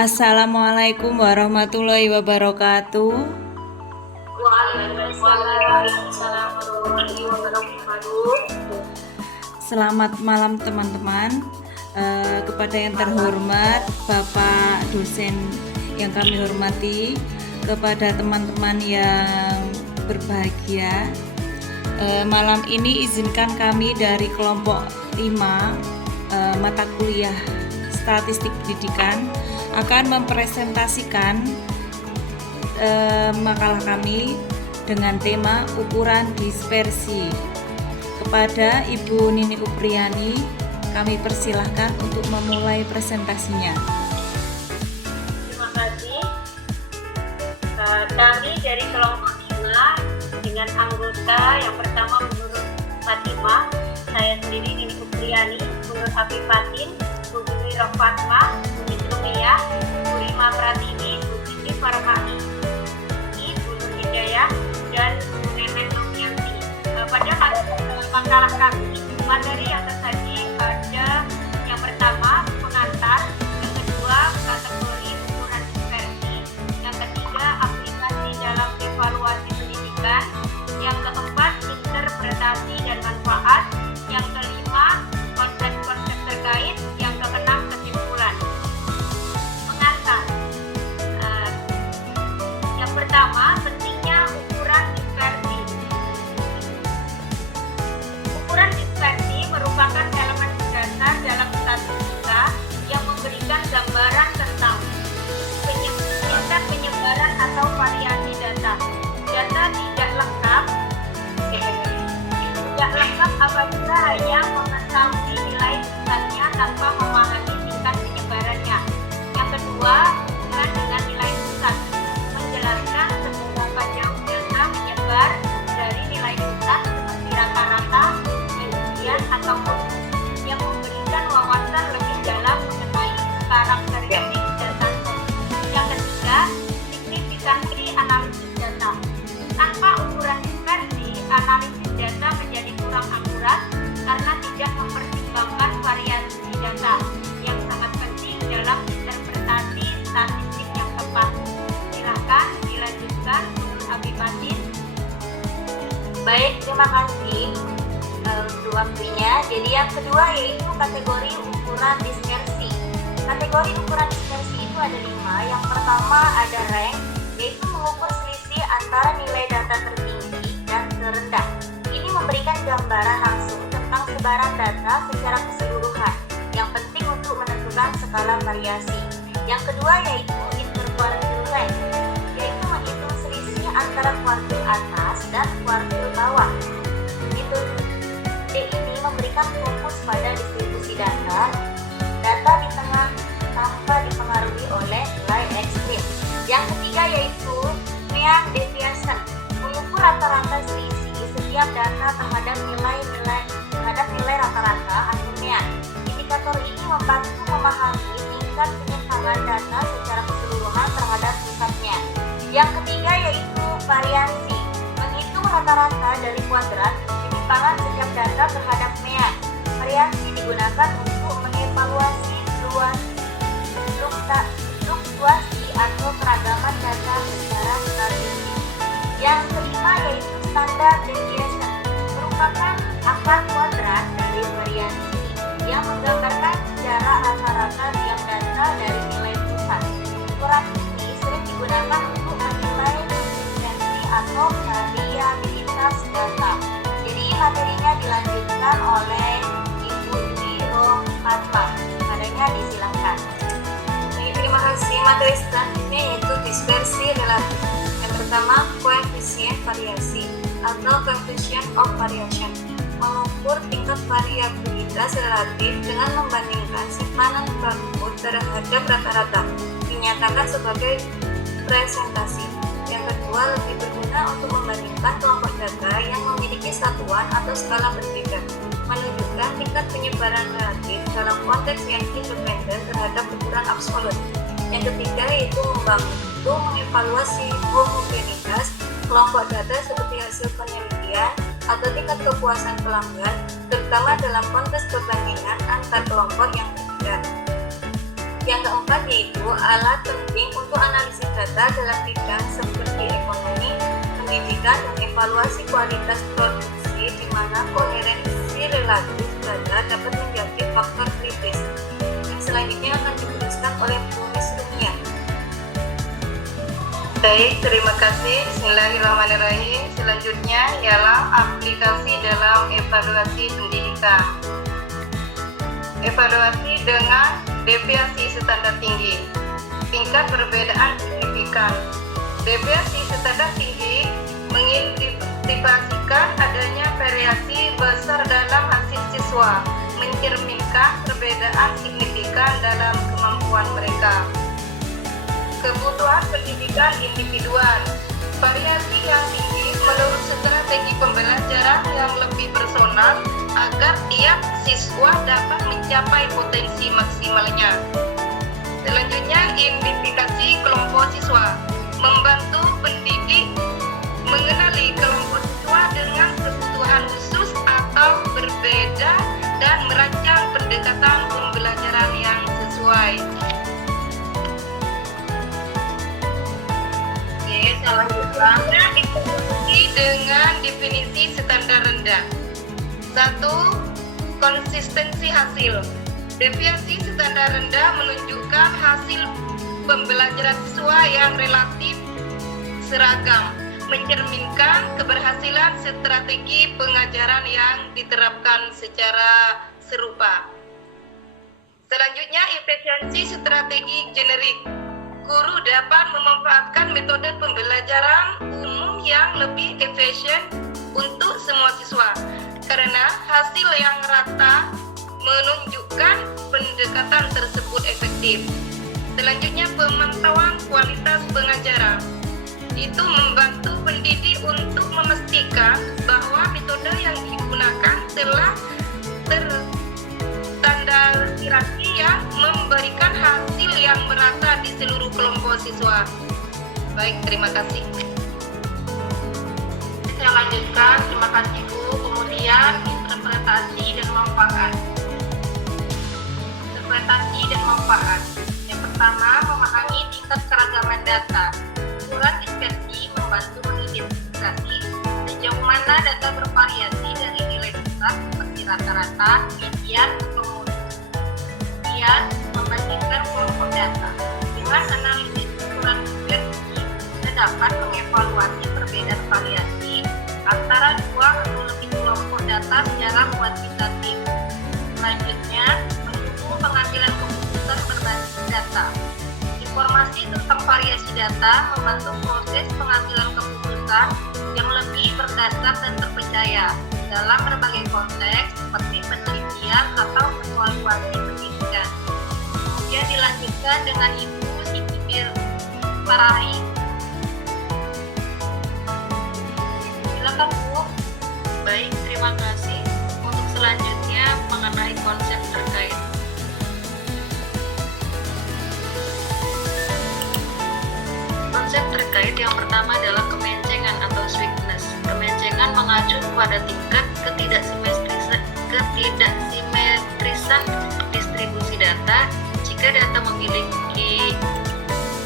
Assalamualaikum warahmatullahi wabarakatuh. Waalaikumsalam warahmatullahi wabarakatuh. Selamat malam teman-teman. Kepada yang terhormat Bapak dosen yang kami hormati, kepada teman-teman yang berbahagia, malam ini izinkan kami dari kelompok 5 mata kuliah Statistik Pendidikan akan mempresentasikan makalah kami dengan tema ukuran dispersi. Kepada Ibu Nini Upriani, kami persilahkan untuk memulai presentasinya. Terima kasih. Kami dari kelompok 5 dengan anggota yang pertama menurut Fatimah, saya sendiri Nini Upriani, menurut Afifatin, Bu Dwi Rofatmah, Bu Nisrumiyah, Bu Rima Pratini, Bu Siti Farhani, Bu Nur Hidayah, dan Bu Nenek Novianti. Pada makalah kami, materi yang tersaji ada yang pertama pengantar, yang kedua kategori ukuran dispersi, yang ketiga aplikasi dalam evaluasi pendidikan, yang keempat interpretasi dan manfaat, yang kelima konsep-konsep terkait, yang keenam kesimpulan. Pengantar. Yang pertama, pentingnya ukuran dispersi. Ukuran dispersi merupakan elemen dasar dalam statistika yang memberikan gambaran tentang tingkat penyebaran atau variasi data. Data tidak lengkap apabila hanya mengetahui nilai pusatnya tanpa memahami tingkat penyebarannya. Yang kedua, ukuran dengan nilai pusat menjelaskan seberapa jauh data menyebar dari nilai pusat seperti rata-rata, median, atau modus, yang memberikan wawasan lebih dalam mengenai karakteristik data. Yang ketiga, signifikansi analisis data. Tanpa ukuran dispersi, analisis data menjadi kurang akurat karena tidak mempertimbangkan variasi data yang sangat penting dalam interpretasi statistik yang tepat. Silakan dilanjutkan untuk Afifatin. Baik, terima kasih untuk waktunya. Jadi yang kedua yaitu kategori ukuran dispersi. Kategori ukuran dispersi itu ada 5. Yang pertama ada rank, yaitu mengukur selisih antara nilai data tertinggi dan terendah. Ini memberikan gambaran langsung tentang sebaran data secara keseluruhan, yang penting untuk menentukan skala variasi. Yang kedua yaitu interquartile rank, yaitu menghitung selisih antara kuartil atas dan kuartil bawah. Metode ini memberikan fokus pada distribusi data di tengah tanpa dipengaruhi oleh nilai ekstrim. Yang ketiga yaitu mean deviation, mengukur rata-rata selisih setiap data terhadap nilai rata-rata atau mean. Indikator ini membantu memahami tingkat penyimpangan data secara keseluruhan terhadap pusatnya. Yang ketiga yaitu variansi, menghitung rata-rata dari kuadrat penyimpangan setiap data terhadap mean. Variansi digunakan untuk mengevaluasi fluktuasi atau keragaman data secara statistik. Yang kelima yaitu standard deviation, merupakan akar kuadrat dari variansi yang menggambarkan jarak rata-rata tiap data dari nilai pusat. Ukuran ini sering digunakan untuk menilai konsistensi atau variabilitas data. Jadi materinya dilanjutkan oleh Ibu Dwi Rofatmah. Kepadanya disilakan. Terima kasih. Materi selanjutnya yaitu dispersi relatif. Yang pertama, koefisien variasi atau coefficient of variation, mengukur tingkat variabilitas relatif dengan membandingkan simpanan barcode terhadap rata-rata, dinyatakan sebagai presentasi. Yang kedua, lebih berguna untuk membandingkan kelompok data yang memiliki satuan atau skala berbeda, menunjukkan tingkat penyebaran relatif dalam konteks yang independen terhadap ukuran absolut. Yang ketiga yaitu membantu mengevaluasi homogenitas kelompok data seperti hasil penelitian atau tingkat kepuasan pelanggan, terutama dalam konteks perbandingan antar kelompok yang berbeda. Yang keempat yaitu alat penting untuk analisis data dalam bidang seperti ekonomi, pendidikan, dan evaluasi kualitas produksi, di mana koherensi relatif data dapat menjadi faktor kritis. Yang selanjutnya akan dituliskan oleh Bu Miss Rumia. Baik, terima kasih. Bismillahirrahmanirrahim. Selanjutnya ialah aplikasi dalam evaluasi pendidikan. Evaluasi dengan deviasi standar tinggi. Tingkat perbedaan signifikan. Deviasi standar tinggi mengindikasikan adanya variasi besar dalam hasil siswa, mencerminkan perbedaan signifikan dalam kemampuan mereka. Kebutuhan pendidikan individual. Variasi yang tinggi menurut strategi pembelajaran yang lebih personal agar tiap siswa dapat mencapai potensi maksimalnya. Selanjutnya, identifikasi kelompok siswa. Membantu pendidik mengenali kelompok siswa dengan kebutuhan khusus atau berbeda dan merancang pendekatan pembelajaran yang sesuai. Selanjutnya, evaluasi dengan definisi standar rendah. 1. Konsistensi hasil. Deviasi standar rendah menunjukkan hasil pembelajaran siswa yang relatif seragam, mencerminkan keberhasilan strategi pengajaran yang diterapkan secara serupa. Selanjutnya, efisiensi strategi generik. Guru dapat memanfaatkan metode pembelajaran umum yang lebih efisien untuk semua siswa, karena hasil yang rata menunjukkan pendekatan tersebut efektif. Selanjutnya, pemantauan kualitas pengajaran. Itu membantu pendidik untuk memastikan bahwa metode yang digunakan telah terstandarisasi yang memberikan hasil yang merata di seluruh kelompok siswa. Baik, terima kasih. Saya lanjutkan, terima kasih Bu. Kemudian interpretasi dan manfaat. Interpretasi dan manfaat. Yang pertama, memahami tingkat keragaman data. Ukuran dispersi membantu mengidentifikasi sejauh mana data bervariasi dari nilai besar seperti rata-rata, median, atau mutu. Kemudian, membandingkan kelompok data. Dengan analisis ukuran dispersi, kita dapat mengevaluasi perbedaan variasi antara dua atau lebih kelompok data secara kuantitatif. Selanjutnya, mendukung pengambilan keputusan berbasis data. Informasi tentang variasi data membantu proses pengambilan keputusan yang lebih berdasar dan terpercaya dalam berbagai konteks seperti penelitian atau evaluasi pendidikan. Kemudian dilanjutkan dengan Ibu Siti Parahi. Silakan Bu. Baik, terima kasih. Untuk selanjutnya mengenai konsep terkait. Konsep terkait yang pertama adalah kemencengan atau sweetness. Kemencengan mengacu pada tingkat ketidaksimetrisan distribusi data. Jika data memiliki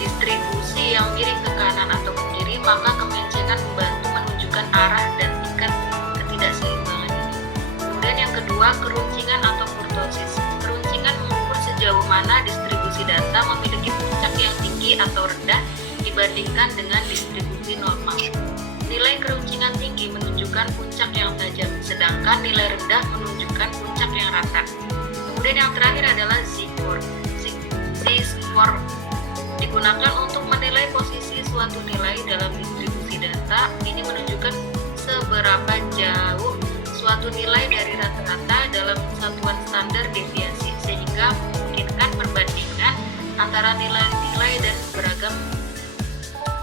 distribusi yang miring ke kanan atau ke kiri, maka kemencengan membantu menunjukkan arah dan tingkat ketidakseimbangan ini. Kemudian yang kedua, keruncingan atau kurtosis. Keruncingan mengukur sejauh mana distribusi data memiliki puncak yang tinggi atau rendah dibandingkan dengan distribusi normal. Nilai keruncingan tinggi menunjukkan puncak yang tajam, sedangkan nilai rendah menunjukkan puncak yang rata. Kemudian yang terakhir adalah Z-score. Z-score digunakan untuk menilai posisi suatu nilai dalam distribusi data. Ini menunjukkan seberapa jauh suatu nilai dari rata-rata dalam satuan standar deviasi, sehingga memungkinkan perbandingan antara nilai-nilai dan beragam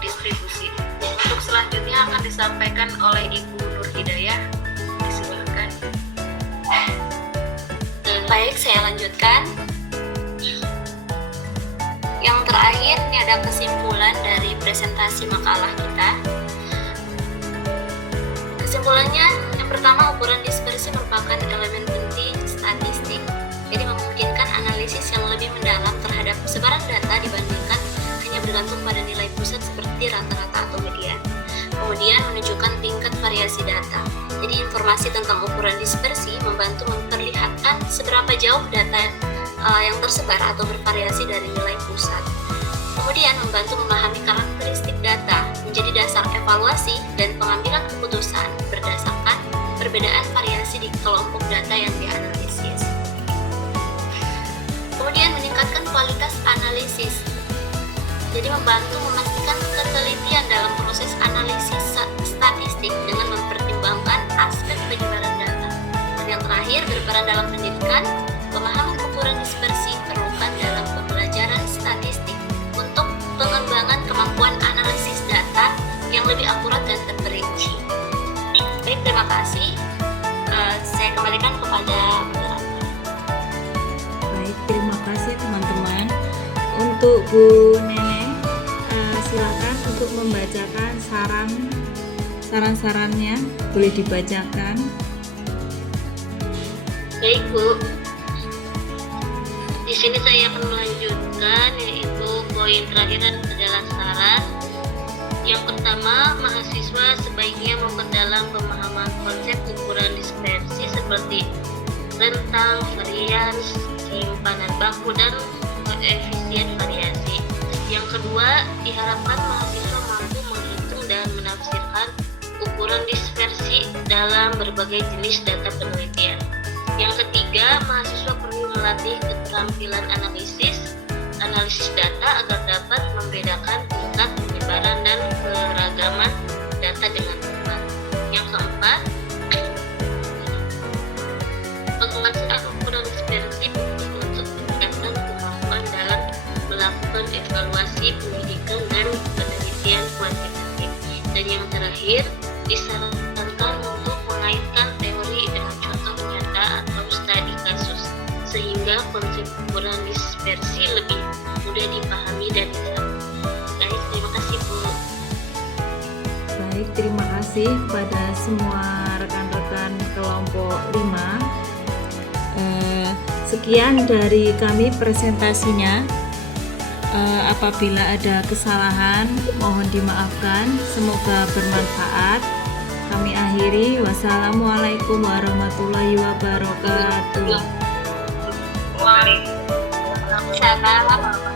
distribusi. Untuk selanjutnya akan disampaikan oleh Ibu Nur Hidayah. Disilakan. Baik, saya lanjutkan. Yang terakhir, ini ada kesimpulan dari presentasi makalah kita. Kesimpulannya, yang pertama, ukuran dispersi merupakan elemen penting statistik. Jadi memungkinkan analisis yang lebih mendalam terhadap sebaran data dibandingkan hanya bergantung pada nilai pusat seperti rata-rata atau median. Kemudian menunjukkan tingkat variasi data. Jadi informasi tentang ukuran dispersi membantu memperlihatkan seberapa jauh data yang tersebar atau bervariasi dari nilai pusat. Kemudian membantu memahami karakteristik data menjadi dasar evaluasi dan pengambilan keputusan berdasarkan perbedaan variasi di kelompok data yang dianalisis. Kemudian meningkatkan kualitas analisis. Jadi membantu memastikan ketelitian dalam proses analisis statistik dengan mempertimbangkan aspek penyebaran data. Dan yang terakhir, berperan dalam pendidikan. Pemahaman ukuran dispersi diperlukan dalam pembelajaran statistik untuk pengembangan kemampuan analisis data yang lebih akurat dan terperinci. Baik, terima kasih. Saya kembalikan kepada moderator. Baik, terima kasih teman-teman. Untuk Bu Neneng, silakan untuk membacakan saran-sarannya, boleh dibacakan. Baik, Bu. Di sini saya akan melanjutkan, yaitu poin terakhir adalah saran. Yang pertama, mahasiswa sebaiknya memperdalam pemahaman konsep ukuran dispersi seperti rentang, varian, simpanan baku, dan koefisien variasi. Yang kedua, diharapkan mahasiswa mampu menghitung dan menafsirkan ukuran dispersi dalam berbagai jenis data penelitian. Yang ketiga, mahasiswa perlu melatih keterampilan analisis data agar dapat membedakan tingkat penyebaran dan keragaman data dengan tepat. Yang keempat, penguasaan ukuran dispersi untuk meningkatkan kemampuan dalam melakukan evaluasi pendidikan dan penelitian kuantitatif. Dan yang terakhir, disarankan untuk mengaitkan teori dengan contoh nyata atau studi kasus sehingga konsep ukuran dispersi lebih mudah dipahami dan diterapkan. Baik, terima kasih, Bu. Baik, terima kasih kepada semua rekan-rekan kelompok 5. Sekian dari kami presentasinya. Apabila ada kesalahan, mohon dimaafkan. Semoga bermanfaat. Kami akhiri. Wassalamualaikum warahmatullahi wabarakatuh. Waalaikumsalam.